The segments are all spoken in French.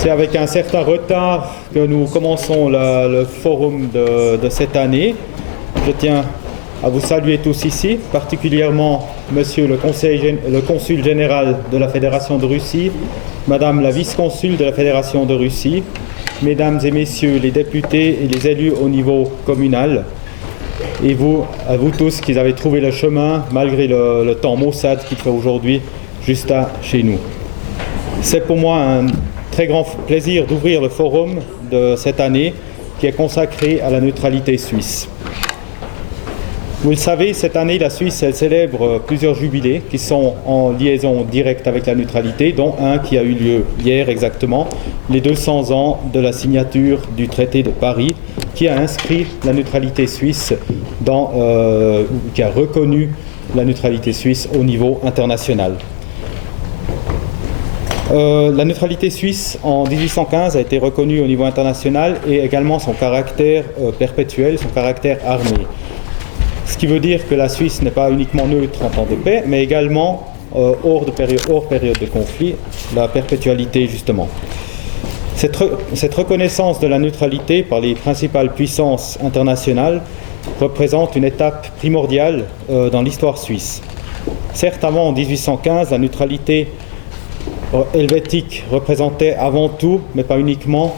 C'est avec un certain retard que nous commençons le forum de cette année. Je tiens à vous saluer tous ici, particulièrement Monsieur le Consul général de la Fédération de Russie, Madame la Vice-Consul de la Fédération de Russie, Mesdames et Messieurs les députés et les élus au niveau communal, et à vous tous qui avez trouvé le chemin malgré le temps maussade qu'il fait aujourd'hui juste chez nous. C'est pour moi un très grand plaisir d'ouvrir le forum de cette année qui est consacré à la neutralité suisse. Vous le savez, cette année, la Suisse elle célèbre plusieurs jubilés qui sont en liaison directe avec la neutralité, dont un qui a eu lieu hier exactement, les 200 ans de la signature du traité de Paris, qui a inscrit la neutralité suisse qui a reconnu la neutralité suisse au niveau international. La neutralité suisse en 1815 a été reconnue au niveau international et également son caractère perpétuel, son caractère armé. Ce qui veut dire que la Suisse n'est pas uniquement neutre en temps de paix, mais également hors période de conflit, la perpétualité justement. Cette reconnaissance de la neutralité par les principales puissances internationales représente une étape primordiale dans l'histoire suisse. Certes, avant en 1815, la neutralité helvétique représentait avant tout, mais pas uniquement,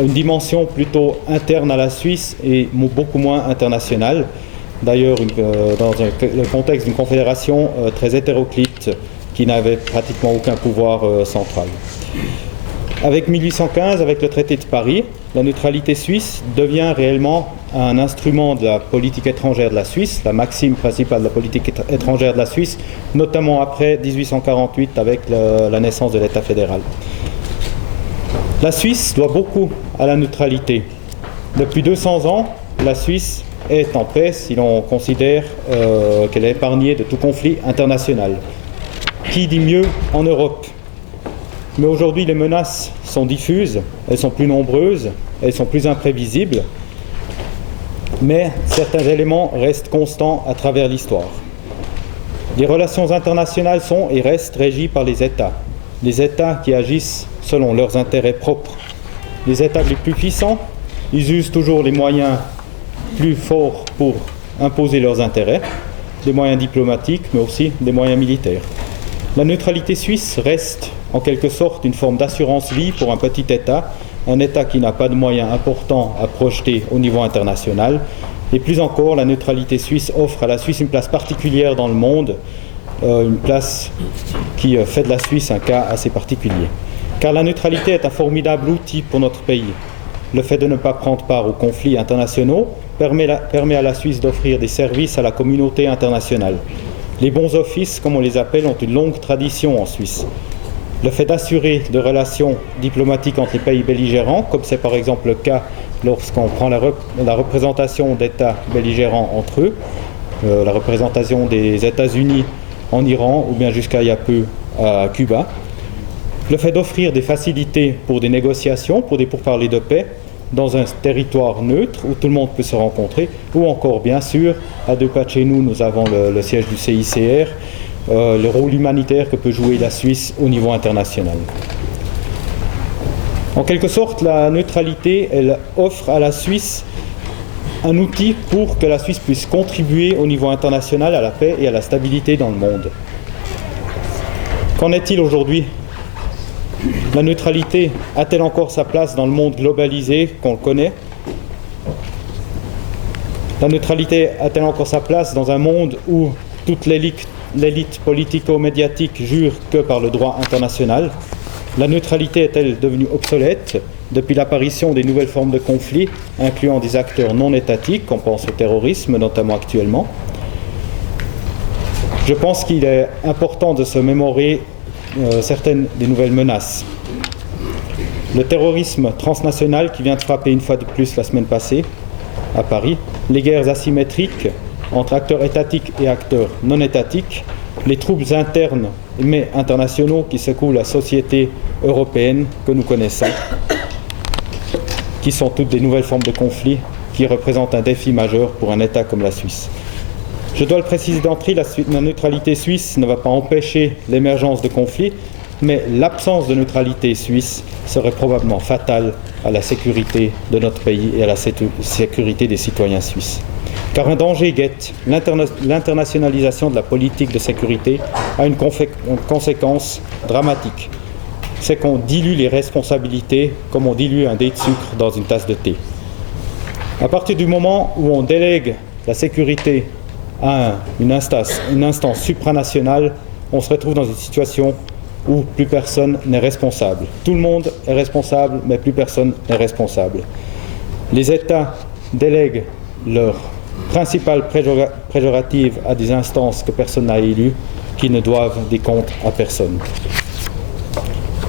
une dimension plutôt interne à la Suisse et beaucoup moins internationale. D'ailleurs, dans le contexte d'une confédération très hétéroclite qui n'avait pratiquement aucun pouvoir central. Avec 1815, avec le traité de Paris, la neutralité suisse devient réellement un instrument de la politique étrangère de la Suisse, la maxime principale de la politique étrangère de la Suisse, notamment après 1848 avec la naissance de l'État fédéral. La Suisse doit beaucoup à la neutralité. Depuis 200 ans, la Suisse est en paix si l'on considère qu'elle est épargnée de tout conflit international. Qui dit mieux en Europe? Mais aujourd'hui, les menaces sont diffuses, elles sont plus nombreuses, elles sont plus imprévisibles, mais certains éléments restent constants à travers l'histoire. Les relations internationales sont et restent régies par les États qui agissent selon leurs intérêts propres. Les États les plus puissants, ils usent toujours les moyens plus forts pour imposer leurs intérêts, des moyens diplomatiques, mais aussi des moyens militaires. La neutralité suisse reste en quelque sorte une forme d'assurance-vie pour un petit État, un État qui n'a pas de moyens importants à projeter au niveau international. Et plus encore, la neutralité suisse offre à la Suisse une place particulière dans le monde, une place qui fait de la Suisse un cas assez particulier. Car la neutralité est un formidable outil pour notre pays. Le fait de ne pas prendre part aux conflits internationaux permet à la Suisse d'offrir des services à la communauté internationale. Les bons offices, comme on les appelle, ont une longue tradition en Suisse. Le fait d'assurer des relations diplomatiques entre les pays belligérants, comme c'est par exemple le cas lorsqu'on prend la représentation d'États belligérants entre eux, la représentation des États-Unis en Iran ou bien jusqu'à il y a peu à Cuba. Le fait d'offrir des facilités pour des négociations, pour des pourparlers de paix, dans un territoire neutre où tout le monde peut se rencontrer, ou encore, bien sûr, à 2 pas de chez nous, nous avons le siège du CICR, le rôle humanitaire que peut jouer la Suisse au niveau international. En quelque sorte, la neutralité, elle offre à la Suisse un outil pour que la Suisse puisse contribuer au niveau international à la paix et à la stabilité dans le monde. Qu'en est-il aujourd'hui ? La neutralité a-t-elle encore sa place dans le monde globalisé qu'on le connaît? La neutralité a-t-elle encore sa place dans un monde où toute l'élite politico-médiatique jure que par le droit international? La neutralité est-elle devenue obsolète depuis l'apparition des nouvelles formes de conflits, incluant des acteurs non étatiques, on pense au terrorisme notamment actuellement? Je pense qu'il est important de se mémorer certaines des nouvelles menaces. Le terrorisme transnational qui vient de frapper une fois de plus la semaine passée à Paris, les guerres asymétriques entre acteurs étatiques et acteurs non étatiques, les troubles internes mais internationaux qui secouent la société européenne que nous connaissons, qui sont toutes des nouvelles formes de conflits qui représentent un défi majeur pour un État comme la Suisse. Je dois le préciser d'entrée, la neutralité suisse ne va pas empêcher l'émergence de conflits, mais l'absence de neutralité suisse serait probablement fatale à la sécurité de notre pays et à la sécurité des citoyens suisses. Car un danger guette. L'internationalisation de la politique de sécurité a une conséquence dramatique. C'est qu'on dilue les responsabilités comme on dilue un dé de sucre dans une tasse de thé. À partir du moment où on délègue la sécurité à une instance supranationale, on se retrouve dans une situation où plus personne n'est responsable. Tout le monde est responsable, mais plus personne n'est responsable. Les États délèguent leurs principales prérogatives à des instances que personne n'a élues, qui ne doivent des comptes à personne.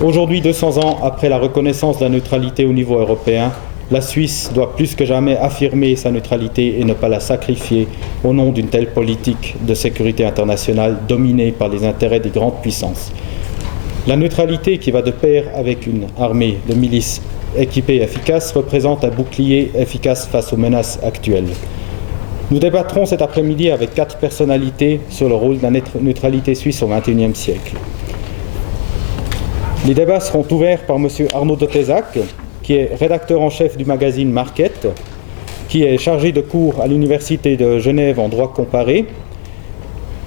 Aujourd'hui, 200 ans après la reconnaissance de la neutralité au niveau européen, la Suisse doit plus que jamais affirmer sa neutralité et ne pas la sacrifier au nom d'une telle politique de sécurité internationale dominée par les intérêts des grandes puissances. La neutralité, qui va de pair avec une armée de milices équipée et efficace, représente un bouclier efficace face aux menaces actuelles. Nous débattrons cet après-midi avec 4 personnalités sur le rôle de la neutralité suisse au XXIe siècle. Les débats seront ouverts par M. Arnaud de Tézac, qui est rédacteur en chef du magazine Marquette, qui est chargé de cours à l'Université de Genève en droit comparé,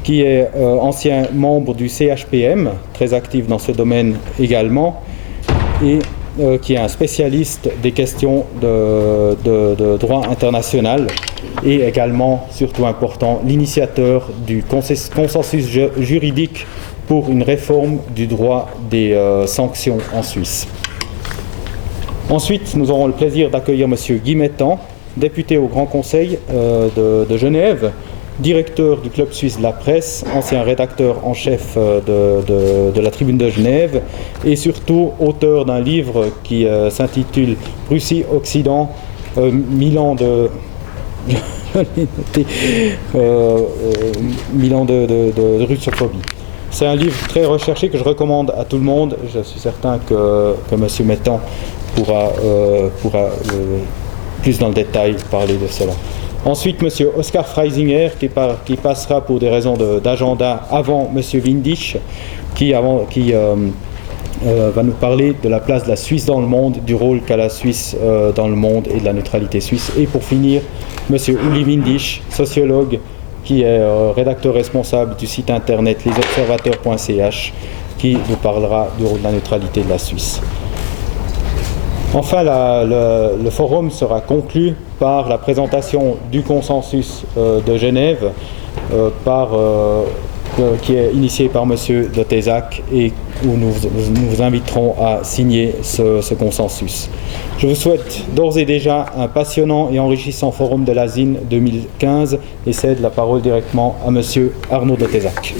qui est ancien membre du CHPM, très actif dans ce domaine également, et qui est un spécialiste des questions de droit international, et également, surtout important, l'initiateur du consensus juridique pour une réforme du droit des sanctions en Suisse. Ensuite, nous aurons le plaisir d'accueillir M. Guy Mettan, député au Grand Conseil de Genève, directeur du Club suisse de la presse, ancien rédacteur en chef de la Tribune de Genève et surtout auteur d'un livre qui s'intitule « Russie-Occident, 1000 ans de... » 1000 ans de russophobie. C'est un livre très recherché que je recommande à tout le monde. Je suis certain que M. Mettan pourra plus dans le détail parler de cela. Ensuite, M. Oskar Freisinger, qui passera pour des raisons d'agenda avant M. Windisch, qui va nous parler de la place de la Suisse dans le monde, du rôle qu'a la Suisse dans le monde et de la neutralité suisse. Et pour finir, M. Uli Windisch, sociologue, qui est rédacteur responsable du site internet lesobservateurs.ch, qui nous parlera du rôle de la neutralité de la Suisse. Enfin, le forum sera conclu par la présentation du consensus de Genève, qui est initié par M. de Tézac et où nous vous inviterons à signer ce consensus. Je vous souhaite d'ores et déjà un passionnant et enrichissant forum de l'ASIN 2015 et cède la parole directement à M. Arnaud de Tézac.